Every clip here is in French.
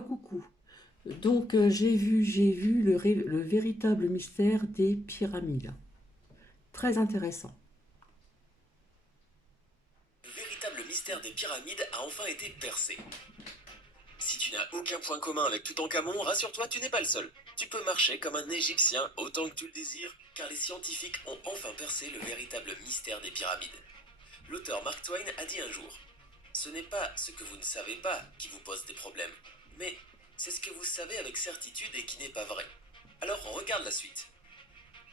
Coucou. Donc j'ai vu le véritable mystère des pyramides. Très intéressant. Le véritable mystère des pyramides a enfin été percé. Si tu n'as aucun point commun avec Toutankhamon, rassure-toi, tu n'es pas le seul. Tu peux marcher comme un Égyptien autant que tu le désires, car les scientifiques ont enfin percé le véritable mystère des pyramides. L'auteur Mark Twain a dit un jour: ce n'est pas ce que vous ne savez pas qui vous pose des problèmes, mais c'est ce que vous savez avec certitude et qui n'est pas vrai. Alors regarde la suite.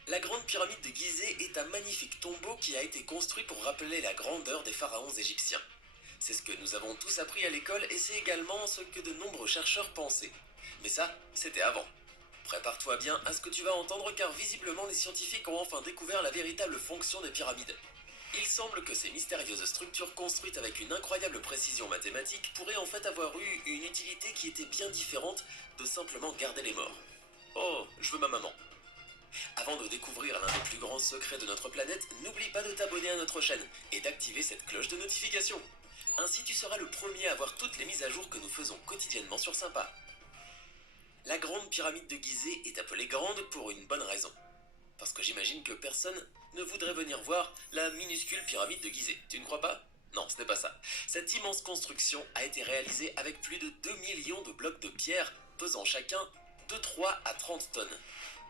La grande pyramide de Gizeh est un magnifique tombeau qui a été construit pour rappeler la grandeur des pharaons égyptiens. C'est ce que nous avons tous appris à l'école et c'est également ce que de nombreux chercheurs pensaient. Mais ça, c'était avant. Prépare-toi bien à ce que tu vas entendre car visiblement les scientifiques ont enfin découvert la véritable fonction des pyramides. Il semble que ces mystérieuses structures construites avec une incroyable précision mathématique pourraient en fait avoir eu une utilité qui était bien différente de simplement garder les morts. Oh, je veux ma maman. Avant de découvrir l'un des plus grands secrets de notre planète, n'oublie pas de t'abonner à notre chaîne et d'activer cette cloche de notification. Ainsi tu seras le premier à voir toutes les mises à jour que nous faisons quotidiennement sur Sympa. La grande pyramide de Gizeh est appelée grande pour une bonne raison. Parce que j'imagine que personne ne voudrait venir voir la minuscule pyramide de Gizeh. Tu ne crois pas? Non, ce n'est pas ça. Cette immense construction a été réalisée avec plus de 2 millions de blocs de pierre, pesant chacun de 3 à 30 tonnes.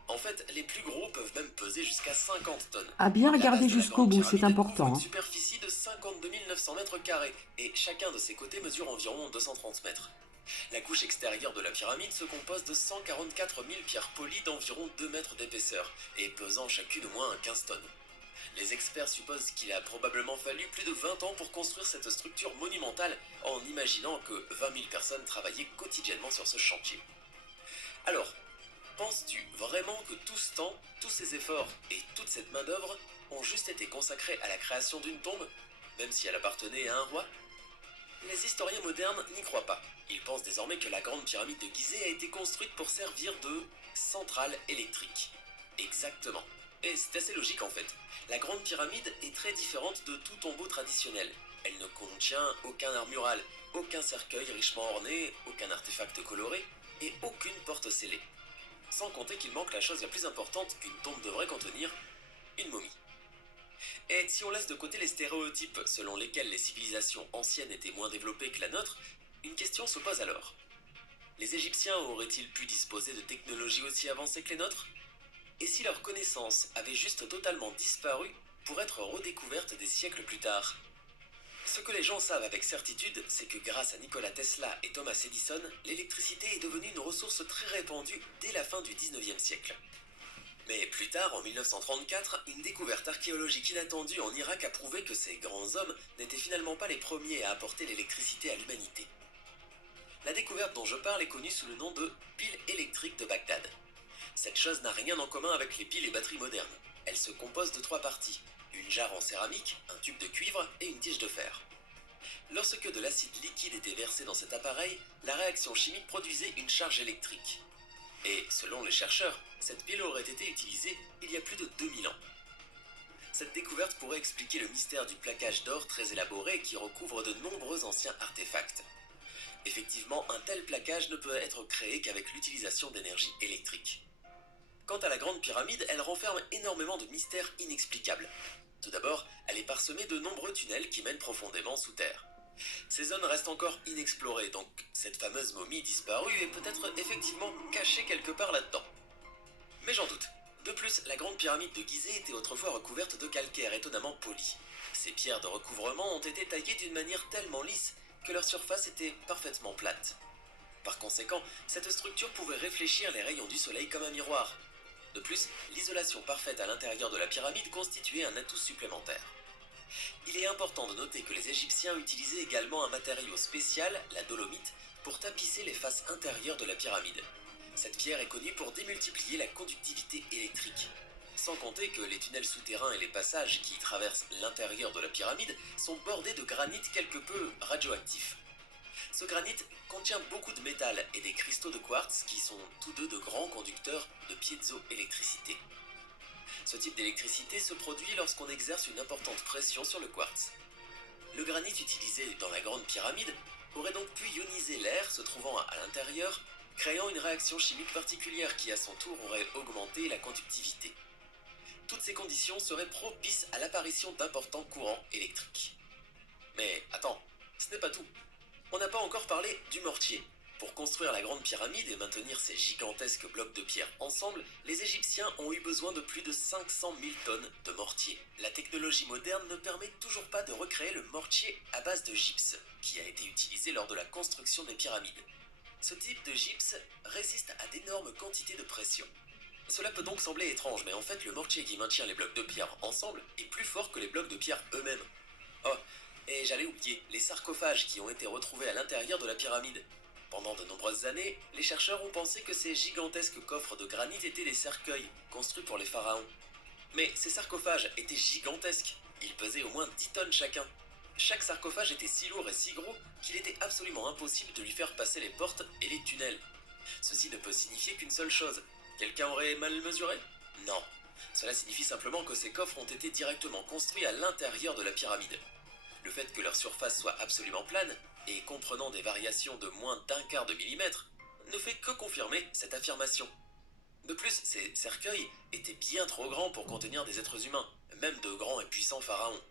En fait, les plus gros peuvent même peser jusqu'à 50 tonnes. À bien La base regarder de la jusqu'au grande bout, c'est pyramide couvre important, une hein. superficie de 52 900 mètres carrés et chacun de ses côtés mesure environ 230 mètres. La couche extérieure de la pyramide se compose de 144 000 pierres polies d'environ 2 mètres d'épaisseur et pesant chacune au moins 15 tonnes. Les experts supposent qu'il a probablement fallu plus de 20 ans pour construire cette structure monumentale en imaginant que 20 000 personnes travaillaient quotidiennement sur ce chantier. Alors, penses-tu vraiment que tout ce temps, tous ces efforts et toute cette main-d'œuvre ont juste été consacrés à la création d'une tombe, même si elle appartenait à un roi? Les historiens modernes n'y croient pas. Ils pensent désormais que la grande pyramide de Gizeh a été construite pour servir de centrale électrique. Exactement. Et c'est assez logique en fait. La grande pyramide est très différente de tout tombeau traditionnel. Elle ne contient aucun art mural, aucun cercueil richement orné, aucun artefact coloré et aucune porte scellée. Sans compter qu'il manque la chose la plus importante qu'une tombe devrait contenir, une momie. Et si on laisse de côté les stéréotypes selon lesquels les civilisations anciennes étaient moins développées que la nôtre, une question se pose alors. Les Égyptiens auraient-ils pu disposer de technologies aussi avancées que les nôtres? Et si leurs connaissances avaient juste totalement disparu pour être redécouvertes des siècles plus tard? Ce que les gens savent avec certitude, c'est que grâce à Nikola Tesla et Thomas Edison, l'électricité est devenue une ressource très répandue dès la fin du 19e siècle. Mais plus tard, en 1934, une découverte archéologique inattendue en Irak a prouvé que ces grands hommes n'étaient finalement pas les premiers à apporter l'électricité à l'humanité. La découverte dont je parle est connue sous le nom de pile électrique de Bagdad. Cette chose n'a rien en commun avec les piles et batteries modernes. Elle se compose de 3 parties: une jarre en céramique, un tube de cuivre et une tige de fer. Lorsque de l'acide liquide était versé dans cet appareil, la réaction chimique produisait une charge électrique. Et selon les chercheurs, cette pile aurait été utilisée il y a plus de 2000 ans. Cette découverte pourrait expliquer le mystère du plaquage d'or très élaboré qui recouvre de nombreux anciens artefacts. Effectivement, un tel plaquage ne peut être créé qu'avec l'utilisation d'énergie électrique. Quant à la grande pyramide, elle renferme énormément de mystères inexplicables. Tout d'abord, elle est parsemée de nombreux tunnels qui mènent profondément sous terre. Ces zones restent encore inexplorées, donc cette fameuse momie disparue est peut-être effectivement cachée quelque part là-dedans. Mais j'en doute. De plus, la grande pyramide de Gizeh était autrefois recouverte de calcaire étonnamment poli. Ces pierres de recouvrement ont été taillées d'une manière tellement lisse que leur surface était parfaitement plate. Par conséquent, cette structure pouvait réfléchir les rayons du soleil comme un miroir. De plus, l'isolation parfaite à l'intérieur de la pyramide constituait un atout supplémentaire. Il est important de noter que les Égyptiens utilisaient également un matériau spécial, la dolomite, pour tapisser les faces intérieures de la pyramide. Cette pierre est connue pour démultiplier la conductivité électrique. Sans compter que les tunnels souterrains et les passages qui traversent l'intérieur de la pyramide sont bordés de granit quelque peu radioactif. Ce granit contient beaucoup de métal et des cristaux de quartz qui sont tous deux de grands conducteurs de piézoélectricité. Ce type d'électricité se produit lorsqu'on exerce une importante pression sur le quartz. Le granit utilisé dans la grande pyramide aurait donc pu ioniser l'air se trouvant à l'intérieur, créant une réaction chimique particulière qui à son tour aurait augmenté la conductivité. Toutes ces conditions seraient propices à l'apparition d'importants courants électriques. Mais attends, ce n'est pas tout. On n'a pas encore parlé du mortier. Pour construire la grande pyramide et maintenir ces gigantesques blocs de pierre ensemble, les Égyptiens ont eu besoin de plus de 500 000 tonnes de mortier. La technologie moderne ne permet toujours pas de recréer le mortier à base de gypse, qui a été utilisé lors de la construction des pyramides. Ce type de gypse résiste à d'énormes quantités de pression. Cela peut donc sembler étrange, mais en fait le mortier qui maintient les blocs de pierre ensemble est plus fort que les blocs de pierre eux-mêmes. Oh, et j'allais oublier les sarcophages qui ont été retrouvés à l'intérieur de la pyramide. Pendant de nombreuses années, les chercheurs ont pensé que ces gigantesques coffres de granit étaient des cercueils construits pour les pharaons. Mais ces sarcophages étaient gigantesques, ils pesaient au moins 10 tonnes chacun. Chaque sarcophage était si lourd et si gros qu'il était absolument impossible de lui faire passer les portes et les tunnels. Ceci ne peut signifier qu'une seule chose. Quelqu'un aurait mal mesuré? Non. Cela signifie simplement que ces coffres ont été directement construits à l'intérieur de la pyramide. Le fait que leur surface soit absolument plane, et comprenant des variations de moins d'un quart de millimètre, ne fait que confirmer cette affirmation. De plus, ces cercueils étaient bien trop grands pour contenir des êtres humains, même de grands et puissants pharaons.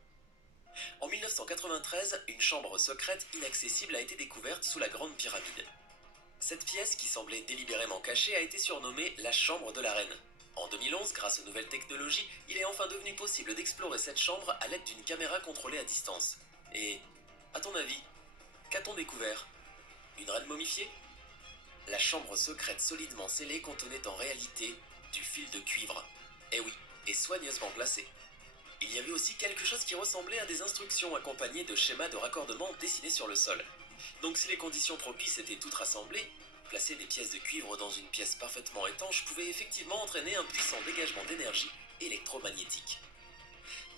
En 1993, une chambre secrète inaccessible a été découverte sous la Grande Pyramide. Cette pièce, qui semblait délibérément cachée, a été surnommée la Chambre de la Reine. En 2011, grâce aux nouvelles technologies, il est enfin devenu possible d'explorer cette chambre à l'aide d'une caméra contrôlée à distance. Et, à ton avis, qu'a-t-on découvert? Une reine momifiée? La chambre secrète solidement scellée contenait en réalité du fil de cuivre. Eh oui, et soigneusement placé. Il y avait aussi quelque chose qui ressemblait à des instructions accompagnées de schémas de raccordement dessinés sur le sol. Donc si les conditions propices étaient toutes rassemblées, placer des pièces de cuivre dans une pièce parfaitement étanche pouvait effectivement entraîner un puissant dégagement d'énergie électromagnétique.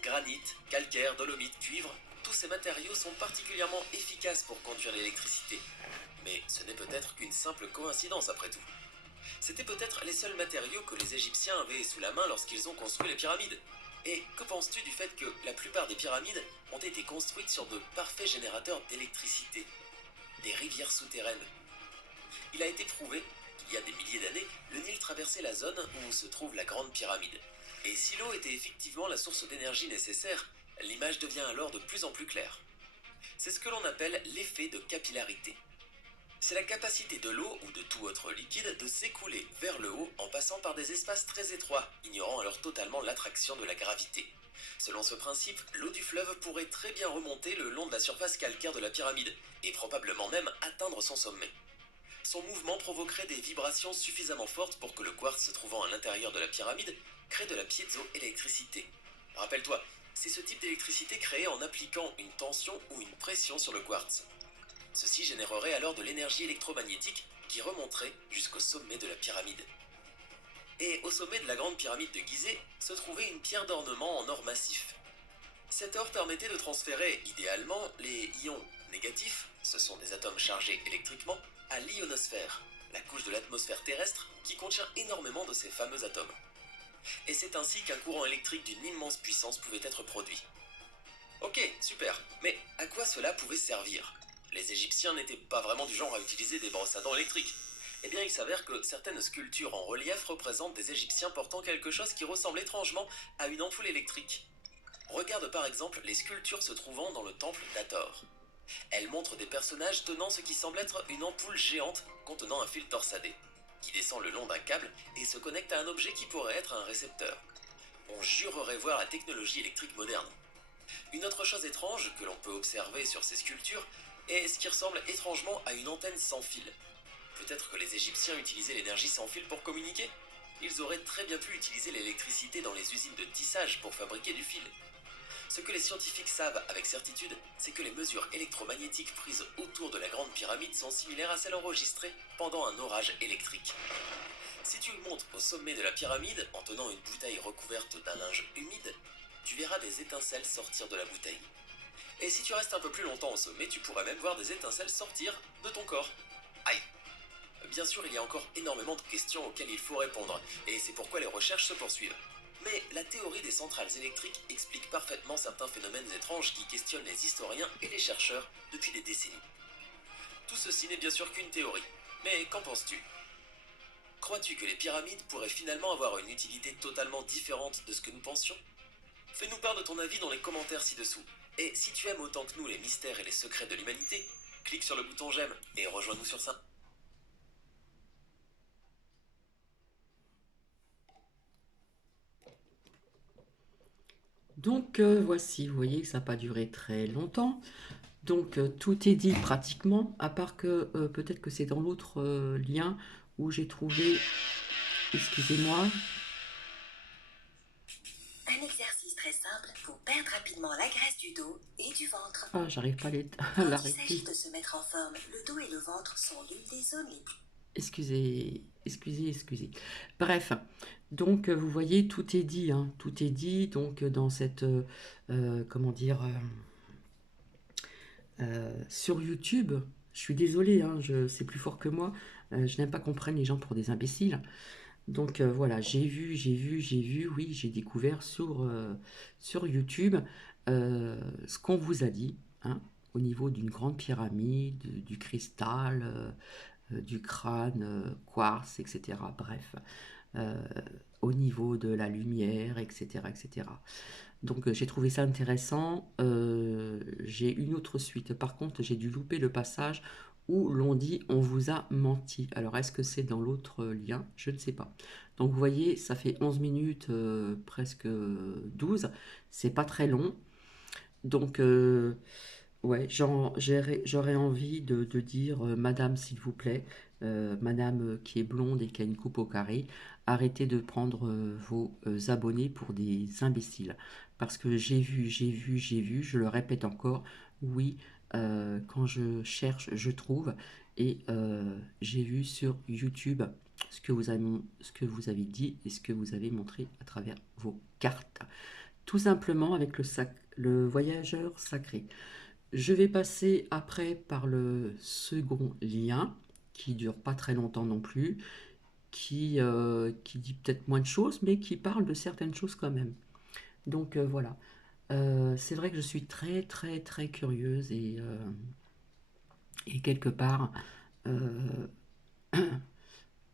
Granit, calcaire, dolomite, cuivre, tous ces matériaux sont particulièrement efficaces pour conduire l'électricité. Mais ce n'est peut-être qu'une simple coïncidence après tout. C'étaient peut-être les seuls matériaux que les Égyptiens avaient sous la main lorsqu'ils ont construit les pyramides. Et que penses-tu du fait que la plupart des pyramides ont été construites sur de parfaits générateurs d'électricité, des rivières souterraines? Il a été prouvé qu'il y a des milliers d'années, le Nil traversait la zone où se trouve la Grande Pyramide. Et si l'eau était effectivement la source d'énergie nécessaire, l'image devient alors de plus en plus claire. C'est ce que l'on appelle l'effet de capillarité. C'est la capacité de l'eau ou de tout autre liquide de s'écouler vers le haut en passant par des espaces très étroits, ignorant alors totalement l'attraction de la gravité. Selon ce principe, l'eau du fleuve pourrait très bien remonter le long de la surface calcaire de la pyramide, et probablement même atteindre son sommet. Son mouvement provoquerait des vibrations suffisamment fortes pour que le quartz se trouvant à l'intérieur de la pyramide crée de la piézoélectricité. Rappelle-toi, c'est ce type d'électricité créé en appliquant une tension ou une pression sur le quartz. Ceci générerait alors de l'énergie électromagnétique qui remonterait jusqu'au sommet de la pyramide. Et au sommet de la grande pyramide de Gizeh se trouvait une pierre d'ornement en or massif. Cet or permettait de transférer idéalement les ions négatifs, ce sont des atomes chargés électriquement, à l'ionosphère, la couche de l'atmosphère terrestre qui contient énormément de ces fameux atomes. Et c'est ainsi qu'un courant électrique d'une immense puissance pouvait être produit. Ok, super, mais à quoi cela pouvait servir? Les Égyptiens n'étaient pas vraiment du genre à utiliser des brosses à dents électriques. Eh bien, il s'avère que certaines sculptures en relief représentent des Égyptiens portant quelque chose qui ressemble étrangement à une ampoule électrique. Regarde par exemple les sculptures se trouvant dans le temple d'Hathor. Elles montrent des personnages tenant ce qui semble être une ampoule géante contenant un fil torsadé, qui descend le long d'un câble et se connecte à un objet qui pourrait être un récepteur. On jurerait voir la technologie électrique moderne. Une autre chose étrange que l'on peut observer sur ces sculptures est ce qui ressemble étrangement à une antenne sans fil. Peut-être que les Égyptiens utilisaient l'énergie sans fil pour communiquer? Ils auraient très bien pu utiliser l'électricité dans les usines de tissage pour fabriquer du fil. Ce que les scientifiques savent avec certitude, c'est que les mesures électromagnétiques prises autour de la Grande Pyramide sont similaires à celles enregistrées pendant un orage électrique. Si tu montes au sommet de la pyramide en tenant une bouteille recouverte d'un linge humide, tu verras des étincelles sortir de la bouteille. Et si tu restes un peu plus longtemps au sommet, tu pourrais même voir des étincelles sortir de ton corps. Aïe! Bien sûr, il y a encore énormément de questions auxquelles il faut répondre, et c'est pourquoi les recherches se poursuivent. Mais la théorie des centrales électriques explique parfaitement certains phénomènes étranges qui questionnent les historiens et les chercheurs depuis des décennies. Tout ceci n'est bien sûr qu'une théorie. Mais qu'en penses-tu? Crois-tu que les pyramides pourraient finalement avoir une utilité totalement différente de ce que nous pensions? Fais-nous part de ton avis dans les commentaires ci-dessous. Et si tu aimes autant que nous les mystères et les secrets de l'humanité, clique sur le bouton j'aime et rejoins-nous sur ça. Donc voici, vous voyez que ça n'a pas duré très longtemps. Donc tout est dit pratiquement, à part que peut-être que c'est dans l'autre lien où j'ai trouvé, excusez-moi. Un exercice très simple pour perdre rapidement la graisse du dos et du ventre. Ah, j'arrive pas à Quand l'arrêter. il s'agit de se mettre en forme, le dos et le ventre sont l'une des zones les plus... Excusez. Bref, donc vous voyez, tout est dit, hein, tout est dit. Donc dans cette, comment dire, sur YouTube, je suis désolée, hein, c'est plus fort que moi. Je n'aime pas qu'on prenne les gens pour des imbéciles. Donc voilà, j'ai vu, oui, j'ai découvert sur YouTube ce qu'on vous a dit, hein, au niveau d'une grande pyramide, du cristal, du crâne, quartz, etc. Bref, euh, au niveau de la lumière, etc. etc. Donc j'ai trouvé ça intéressant. J'ai une autre suite. Par contre, j'ai dû louper le passage où l'on dit on vous a menti. Alors est-ce que c'est dans l'autre lien? Je ne sais pas. Donc vous voyez, ça fait 11 minutes, presque 12. C'est pas très long. Donc ouais, j'aurais envie de dire, Madame, s'il vous plaît, Madame qui est blonde et qui a une coupe au carré, arrêtez de prendre vos abonnés pour des imbéciles. Parce que j'ai vu, je le répète encore, oui, quand je cherche, je trouve. Et j'ai vu sur YouTube ce que vous avez dit et ce que vous avez montré à travers vos cartes. Tout simplement avec le voyageur sacré. Je vais passer après par le second lien, qui dure pas très longtemps non plus, qui dit peut-être moins de choses, mais qui parle de certaines choses quand même. Donc voilà. C'est vrai que je suis très curieuse et quelque part, euh,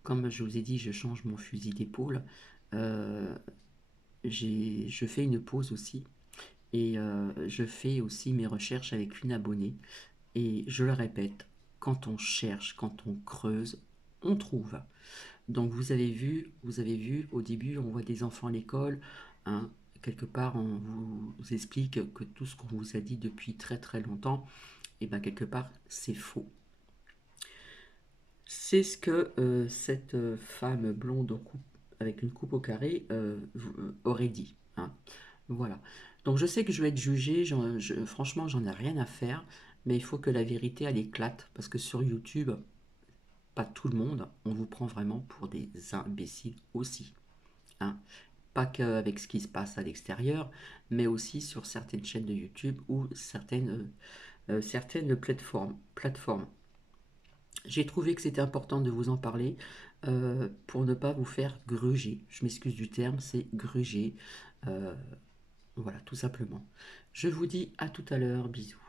comme je vous ai dit, je change mon fusil d'épaule. Euh, je fais une pause aussi et je fais aussi mes recherches avec une abonnée. Et je le répète, quand on cherche, quand on creuse, on trouve. Donc vous avez vu, au début, on voit des enfants à l'école, hein, quelque part, on vous explique que tout ce qu'on vous a dit depuis très longtemps, et bien quelque part, c'est faux. C'est ce que cette femme blonde avec une coupe au carré aurait dit, hein. Voilà. Donc je sais que je vais être jugée, franchement, j'en ai rien à faire, mais il faut que la vérité, elle éclate, parce que sur YouTube, pas tout le monde, on vous prend vraiment pour des imbéciles aussi, hein. Pas qu'avec ce qui se passe à l'extérieur, mais aussi sur certaines chaînes de YouTube ou certaines plateformes. J'ai trouvé que c'était important de vous en parler pour ne pas vous faire gruger. Je m'excuse du terme, c'est gruger. Euh, voilà, tout simplement. Je vous dis à tout à l'heure, bisous.